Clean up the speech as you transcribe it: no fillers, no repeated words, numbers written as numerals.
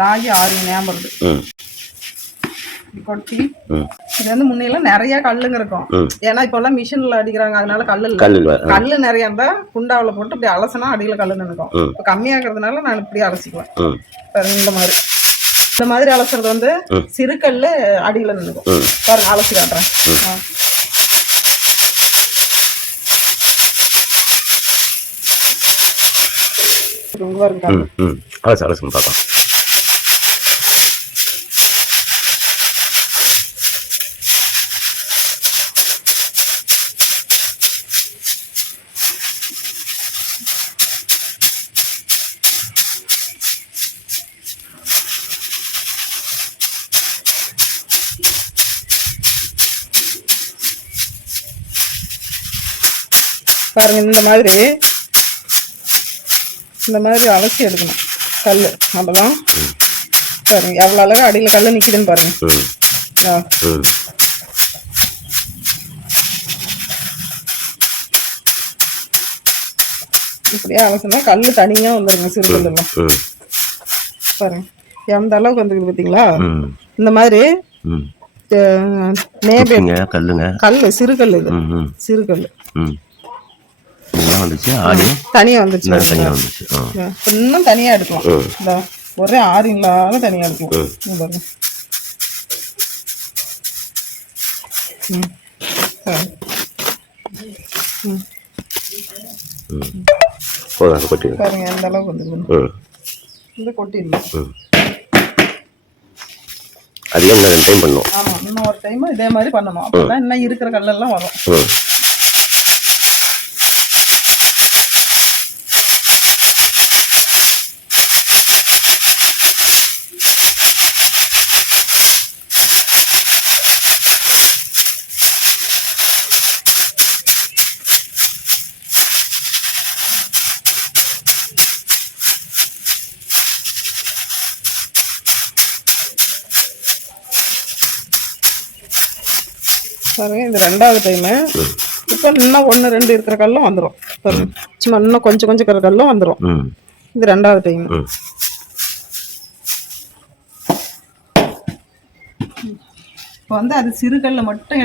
ராகி 6 ஞாபகம் கொட்டி இது வந்து முன்னையெல்லாம் நிறைய கல்லுங்க இருக்கும். ஏன்னா இப்ப எல்லாம் மிஷின்ல அடிக்கிறாங்க, அதனால கல்லு நிறைய இருந்தா குண்டாவில போட்டு இப்படி அலசனா அடியில கல்லு நினைக்கும். இப்ப கம்மியாகிறதுனால நான் இப்படி அலசிக்குவேன். இந்த மாதிரி அலசுறது வந்து சிறுகல்லு அடியில நினைக்கும். பாருங்க அலசி காட்டுறேன். பார்க்கலாம். பாருங்க இந்த மாதிரி அலசி எடுக்கணும் கல்லு. அப்பதான் பாருங்க எவ்வளவு அழகா அடியில கல்லு நிக்குதுன்னு பாருங்க. இப்படியே அலசினா கல்லு தனியா வந்துருங்க. சிறுகல் எல்லாம் பாருங்க எந்த அளவுக்கு வந்துருக்கு பாத்தீங்களா. இந்த மாதிரி கல்லு சிறுகல், இது சிறுகல் தனியா வந்துச்சு. இன்னும் தனியா எடுக்கலாம். ஒரே ஆறு இல்லாத தனியா எடுக்கலாம். பாருங்க எந்த அளவுக்கு வந்து இந்த கொட்டிடலாம். ஆமா இன்னும் ஒரு டைம் இதே மாதிரி பண்ணணும். அப்பதான் இன்னும் இருக்கிற கல்லெல்லாம் வரும். பாருங்க இது ரெண்டாவது டைமு. இப்போ இன்னும் 1 2 இருக்கிற கல்லும் வந்துடும். சும்மா இன்னும் கொஞ்சம் இருக்கிற கல்லும் வந்துடும். இது ரெண்டாவது டைம். இப்போ வந்து அது சிறுகல்ல மட்டும்